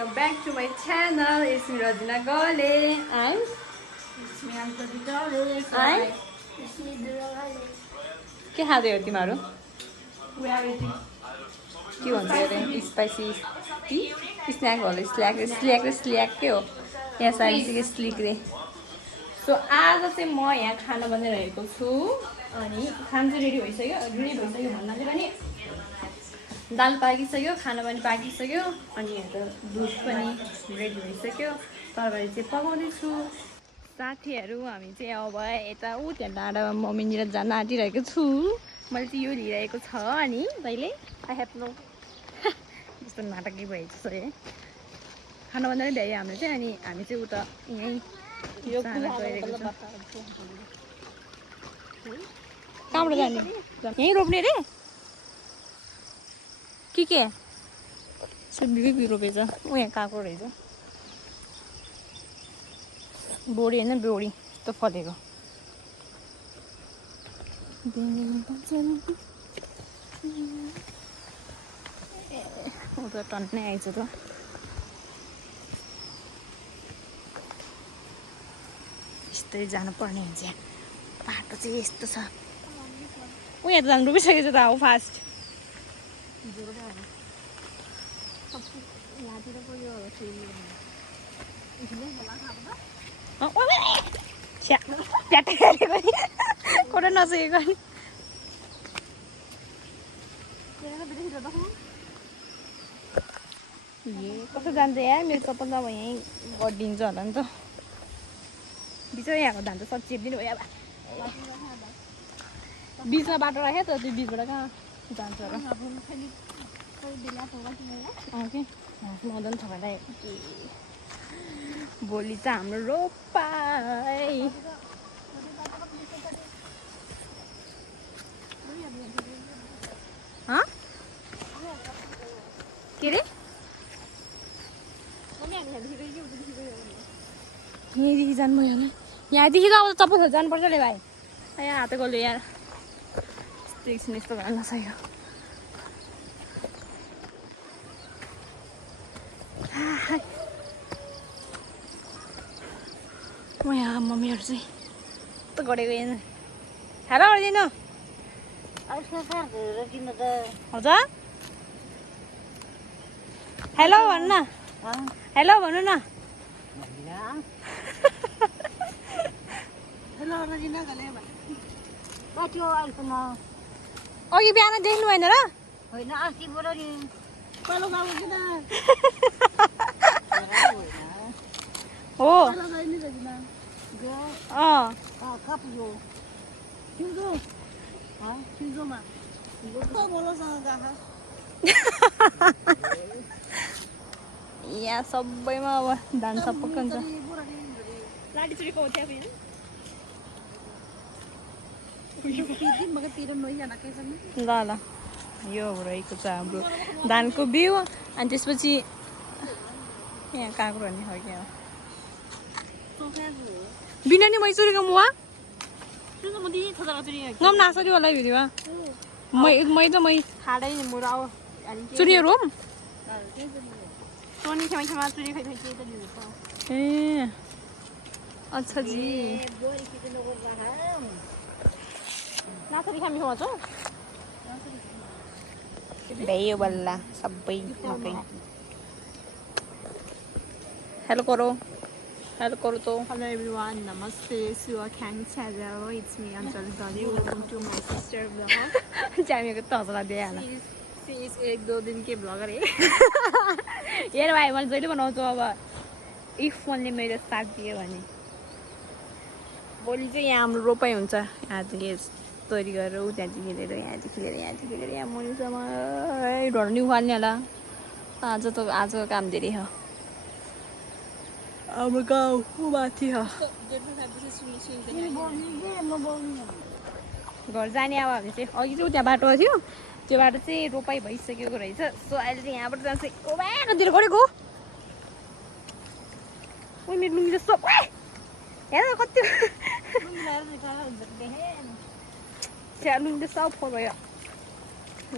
welcome back to my channel. It's me Rajina Gole and it's me Anthony Gole. It's me Duragale. के खाँदै हो तिमीहरू? We are eating. के भन्छ अरे स्पाइसी स्न्याक होला स्ल्याक के हो यहाँ साइड स्लिक रे सो आज चाहिँ म यहाँ खाना बनाइरहेको छु अनि खाना चाहिँ रेडी भइसक्यो भन्नाले पनि दाल पाकिसक्यो खाना पनि पाकिसक्यो अनि यहाँ दुध पनि रेडी भइसक्यो तरकारी चाहिँ पकाउँदैछु साथीहरू हामी चाहिँ अब यता त्यहाँ डाँडामा मम्मीनिर जान आँटिरहेको छु मैले चाहिँ यो लिइरहेको छ अनि तैँले आई हेभ नो जस्तो नाटकै भएको छ है खाना बनाएर भ्यायो हाम्रो चाहिँ अनि हामी चाहिँ उता यहीँ कहाँबाट जाने यहीँ रोप्ने रे के बिबी रोपेछ ऊ यहाँ काँक्रो रहेछ बोडी होइन बोडी यस्तो फलेको ऊ त टन्नै आइछ त यस्तै जानुपर्ने हुन्छ बाटो चाहिँ यस्तो छ ऊ यहाँ त जानु डुबिसकेको छ त आऊ फास्ट कोटा नसकेको नि कस्तो जान्छ यहाँ मेरो चप्पल त अब यहीँ गरिदिन्छ होला नि त बिचमा यहाँको धान त सब चेप्दिनु भयो अब बिचमा बाटो राख्यो त त्यो बिचबाट कहाँ जान्छ र मदन थकाइलाई भोलि चाहिँ हाम्रो रोपाई के रे यहीँदेखि जानु भयो होला यहाँदेखि त अब चप्पल जानुपर्छ ले भाइ यहाँ हात गल्यो यहाँ एकछिन यस्तो गर्न नसक्यो म यहाँ मम्मीहरू चाहिँ यस्तो गरेको यहाँ हेलो गरिदिनु हजुर हेलो भन्नु न हेलो भन्नु न अघि बिहान देख्नु भएन र होइन अस्तिबाट नि हो यहाँ सबैमा अब धान सब पकाउँछ ल ल यो रहेको छ हाम्रो धानको बिउ अनि त्यसपछि यहाँ काँक्रो भन्ने हो क्या बिना नि मै चुरेको मुवा ngâm nào sao đi vào đây bị gì ba mấy tao mày hà đây là mùa đâu chú đi rồi tôi đi theo anh tham tôi đi phải chơi tôi đi sao ê अच्छा जी nào tôi đi tham không chứ बेयो बल्ला सबै मकै hello करो तो hello everyone namaste Sua Kang channel it's me Anjali Dali welcome to my sister vlog जामेको त हसला दिए होला she is एक दो दिन के ब्लगर है यार भाइ मैले जहिले बनाउँछु अब इफ फोनले मेरो साथ दियो भने भोलि चाहिँ यहाँ हाम्रो रोपाइ हुन्छ यहाँदेखि तयारी गरेर ऊ त्यहाँदेखि लिएर यहाँदेखि लिएर यहाँ मुनिसम्म ढड्नी उखाल्ने होला आजको काम धेरै हो हाम्रो गाउँ माथि हो घर जाने अब हामी चाहिँ अघि चाहिँ त्यहाँ बाटो थियो त्यो बाटो चाहिँ रोपाइ भइसकेको रहेछ सो अहिले चाहिँ यहाँबाट जान्छ ओबातिर गरेको ओ मेरो लुङ्गी जस्तो हेर कति लुङ्गी त सब फोर भयो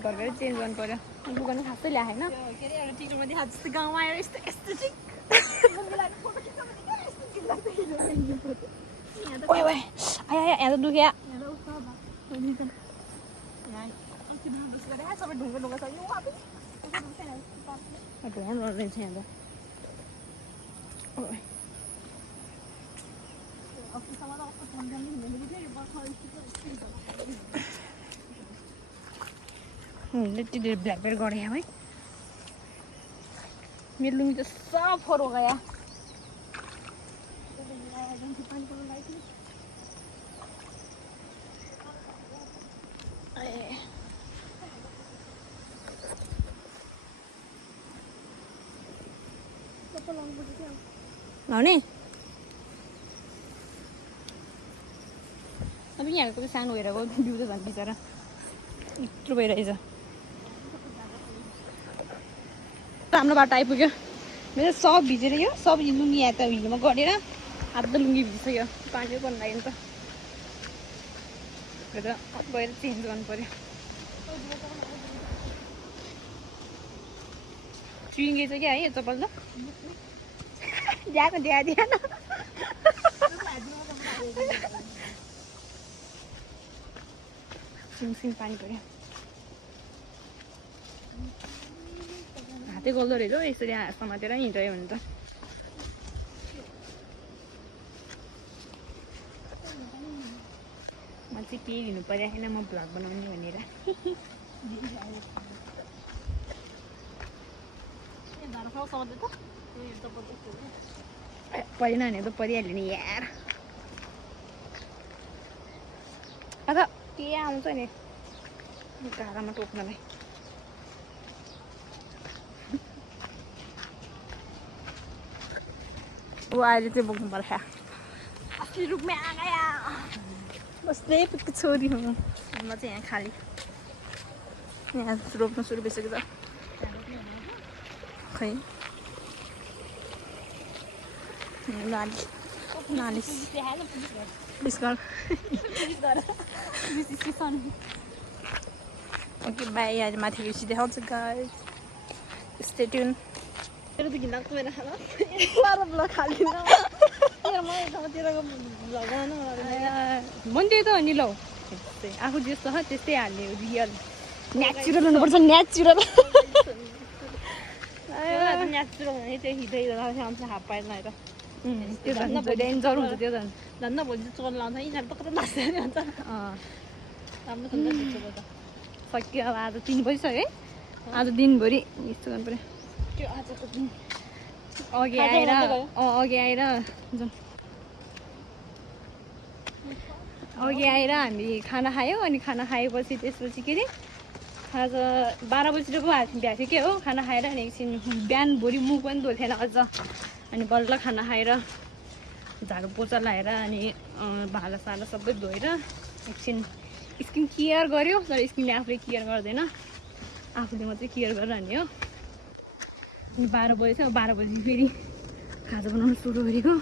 घर गएर चेन्ज गर्नु पर्यो लुगा पनि खासै ल्याए होइन के अरे एउटा टिकटकमा देखाएको जस्तो गाउँमा आएर यस्तो यस्तो चाहिँ ओए ओए आया यहाँ त दुख्या सबै ढुङ्गा ढुङ्गा छ यो ढुङ्गा रहेछ यहाँ त यति धेरै ब्ल्याक बेल्ट गरेँ है मेरो लुङ्गी त सब फोरो गया लाउने अब यहाँको त सानो हेरेको बिउ त झन् बिचरा यत्रो भइरहेछ राम्रो बाटो आइपुग्यो मेरो सब भिजेर यो सब लुङ्गी यहाँ त हिलोमा गरेर आधा लुङ्गी भिजिसक्यो पानी पर्नु लाग्यो नि त गएर चेन्ज गर्नु पर्यो चुइङ्गे छ क्या है यो चप्पल त दिएन सिङ पानी पर्यो हातै गल्दो रहेछ यसरी समातेर हिँड्यो भने त म चाहिँ केही लिनु परेको छैन म भ्लग बनाउने भनेर परेन भने त परिहाल्यो नि यार अझ के आउँछ नि गाडामा टोक्नलाई ऊ अहिले चाहिँ बोक्नु पर्छ अस्ति रुखमा आगाया बस्दै छोरी हुँ म चाहिँ यहाँ खाली यहाँ रोप्न सुरु भइसक्यो त खै ओके बाई आज माथि बेसी देखाउँछ गाइस स्टे ट्युन मेरो त घिन लाग्छ मेरो खाना बाह्र ब्लग खाल्दिनँ मन त्यही त हो नि लौ आफू जस्तो छ त्यस्तै हाल्ने हो रियल नेचुरल हुनुपर्छ नेचुरल नेचुरल भने त्यो हिँड्दै आउँछ हाफ पाएर लगाएर त्यो झन् डेन्जर हुन्छ त्यो झन् झन् भोलि चाहिँ चोर लाउँछ यिनीहरू पक्का नाच्दै हुन्छ राम्रो छ नि त सक्यो अब आज 3 बजिसक्यो है आज दिनभरि यस्तो गर्नु पर्यो त्यो आजको दिन अघि आएर जाउँ अघि आएर हामी खाना खायौँ अनि खाना खाएपछि त्यसपछि के अरे आज 12 बजीतिर पो भएको थियो के हो खाना खाएर अनि एकछिन बिहानभरि मुख पनि धोएको थिएन अझ अनि बल्ल खाना खाएर झाडु पोचा लगाएर अनि भाँडा साडा सबै धोएर एकछिन स्किन केयर गऱ्यो तर स्किनले आफूले केयर गर्दैन आफूले मात्रै केयर गरिरहने हो अनि 12 बजी छ 12 बजी फेरि खाजा बनाउनु सुरु गरेको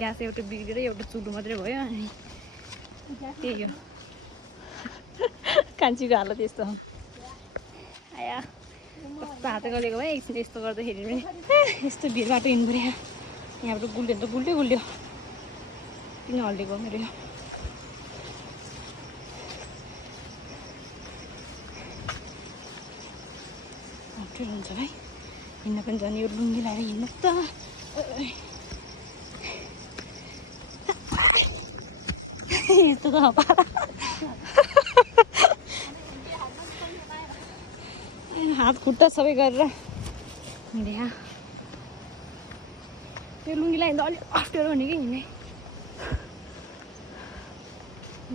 ग्यास एउटा बिग्रेर एउटा चुलो मात्रै भयो अनि त्यही हो कान्छीको हालत यस्तो हो आया कस्तो हात गलेको है एकछिन यस्तो गर्दाखेरि पनि यस्तो भिड बाटो हिँड्नु पऱ्यो यहाँबाट गुल्यो त गुल्यो किन हल्लिएको मेरो अप्ठ्यारो हुन्छ भाइ हिँड्न पनि झन् यो लुङ्गी लगाएर हिँड्नु त यस्तो त हात खुट्टा सबै गरेर हिँडे त्यो लुङ्गी लगायो भने त अलिक अप्ठ्यारो हुने कि हिँड्ने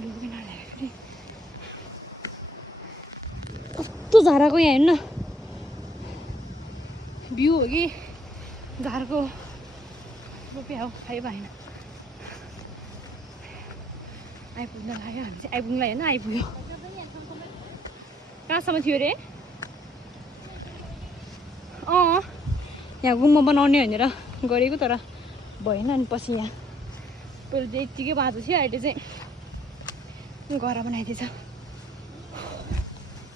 लुङ्गी नलागेको फेरि कस्तो झाराको यहाँ हेर्नु बिउ हो कि झारको रोप्या हो खाइ भएन आइपुग्न लाग्यो हामी चाहिँ आइपुग्नु लाग्यो होइन आइपुग्यो कहाँसम्म थियो अरे यहाँ गुम्बा बनाउने भनेर गरेको तर भएन अनि पछि यहाँ पहिला चाहिँ यत्तिकै बाँझो थियो अहिले चाहिँ घर बनाइदिएछ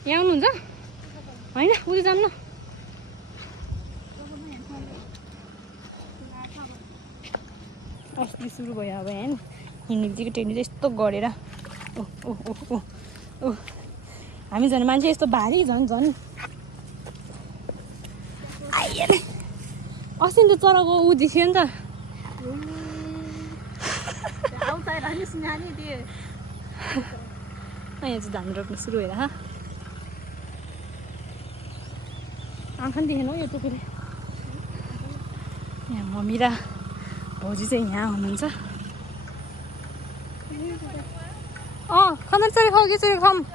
यहाँ आउनुहुन्छ होइन उयो जानु न अस्ति सुरु भयो अब यहाँ हिँड्ने बित्तिकै टेक्निक यस्तो गरेर ओ ओ ओ ओ ओ हामी झन् मान्छे यस्तो भारी झन् झन् अस्ति त चराको ऊ देखियो नि त यहाँ चाहिँ धान रोप्नु सुरु भएर आँखा नि देखेन हौ यो टोपीले यहाँ मम्मी र भौजी चाहिँ यहाँ हुनुहुन्छ खाना चोरी खाऊ कि चोरी खाऊँ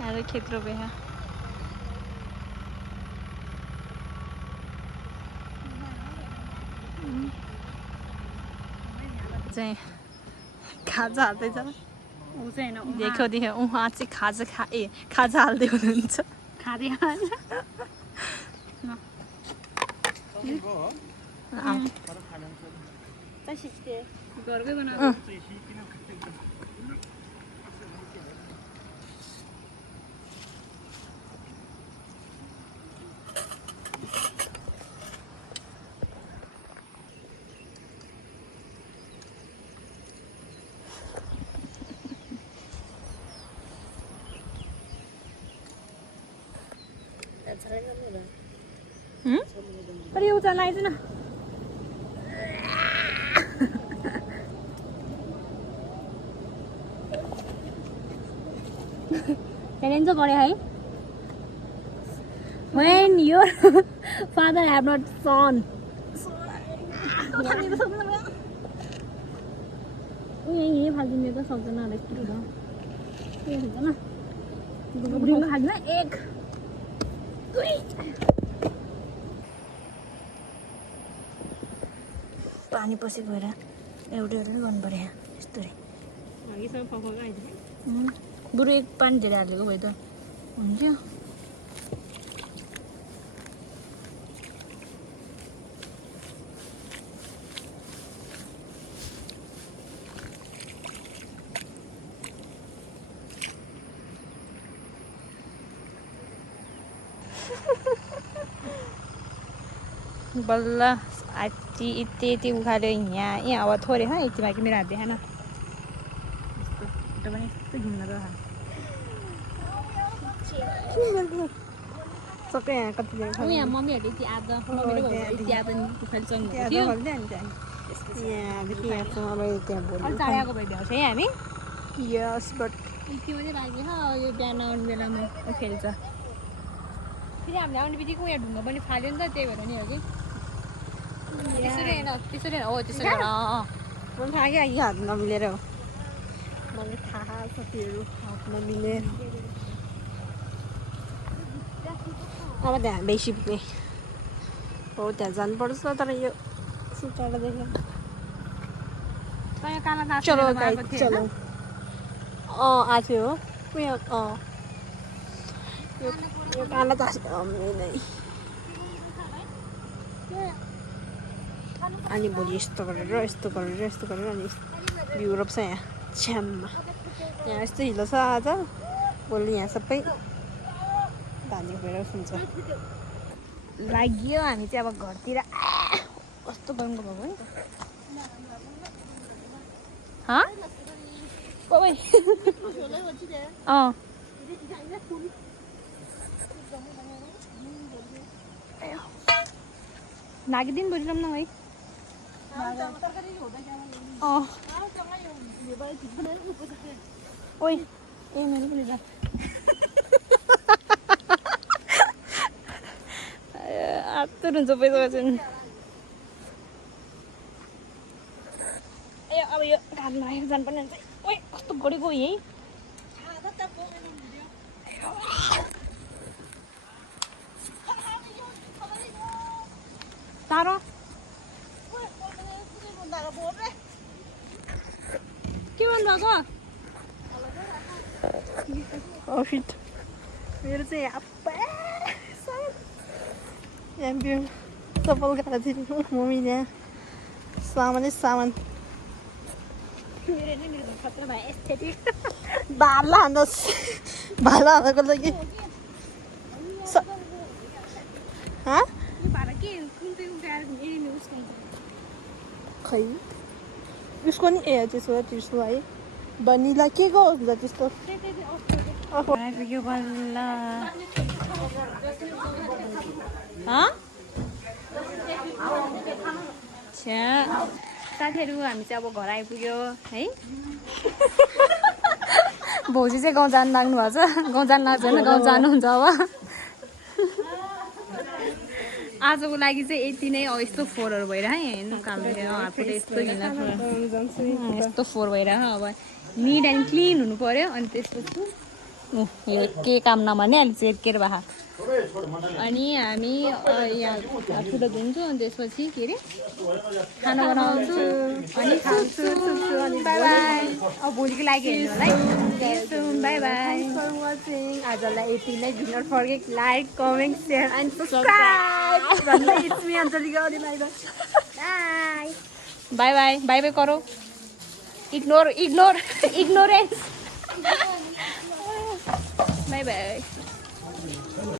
यहाँ खेत रोपे यहाँ चाहिँ खाजा हाल्दैछ देख्यो देख्यो उहाँ चाहिँ खाजा हाल्दै हुनुहुन्छ खाँदै घरकै बनाएको अरे यो उचाल्न आइज न च्यालेन्ज गरे है when your father have not son यही फालिदिने त सक्दैन होला यस्तो हुँदैन बुढीको खाल्दैन एक पानी पछि गएर एउटै एउटै गर्नु पर्यो यस्तो बरु एक पानी धेरै हालेको भए त हुन्थ्यो बल्ल यति उखाल्यो यहाँ अब थोरै यति बाँकी मेरो हात देखाएन यस्तो पनि यस्तो घिम्न त सबै यहाँ कति यहाँ मम्मीहरूले यति आधा यति आधा चाँडाको भइदिएको छ है हामी यस बट यति मात्रै बाँकी छ यो बिहान आउने बेलामा खेल्छ फेरि हामीले आउने बित्तिकै यहाँ ढुङ्गा पनि फाल्यो नि त त्यही भएर नि हो कि त्यसरी होइन हो त्यसरी मलाई थाहा क्या हात नमिलेर हो मलाई थाहा साथीहरू हात नमिलेर अब त्यहाँ बेसी पुग्ने हो त्यहाँ जानुपर्छ तर यो टाढादेखि चलो चलो आएको हो यो काला त अनि भोलि यस्तो गरेर अनि बिउ रोप्छ यहाँ छ्याममा यहाँ यस्तो हिलो छ आज भोलि यहाँ सबै धानी भएर हुन्छ लाग्यो हामी चाहिँ अब घरतिर कस्तो गर्नु भएको है नागिदिनु भोलि न है ओइ ए मेरो पनि जा आत्तुर हुन्छ पैसा चाहिँ ए अब यो काट्न आएर जानुपर्ने हुन्छ ओइ कस्तो गरेको यही टाढो के भन्नुभएको फिट मेरो चाहिँ चप्पल खाएर थियो मम्मी यहाँ सामानै सामान भाला हान्नुहोस् भाला हान्नको लागि खै उसको नि ए त्यसो भए तिर्छु है बनिला के गो हुन्छ त्यस्तो आइपुग्यो बल्ल साथीहरू हामी चाहिँ अब घर आइपुग्यो है भौजी चाहिँ गाउँ जानु लाग्नु भएको छ गाउँ जानु लाग्छ होइन गाउँ जानुहुन्छ अब आजको लागि चाहिँ यति नै यस्तो फोहोरहरू भइरह्यो हेर्नु कामले आफूले यस्तो घिना यस्तो फोहोर भइरह्यो अब निट एन्ड क्लिन हुनु पर्यो अनि त्यसपछि यो के काम नभने अलिक चेटकेर भए अनि हामी यहाँ ठुलो धुन्छौँ अनि त्यसपछि के अरे खाना बनाउँछु अनि खान्छु बाई बाई अब भोलिको लागि हेर्नु होला है बाई बाई आजलाई यति नै dinner forget like comment share and subscribe it's me Anjali Gauri by by by by by by करो इग्नोर इग्नोर इग्नोर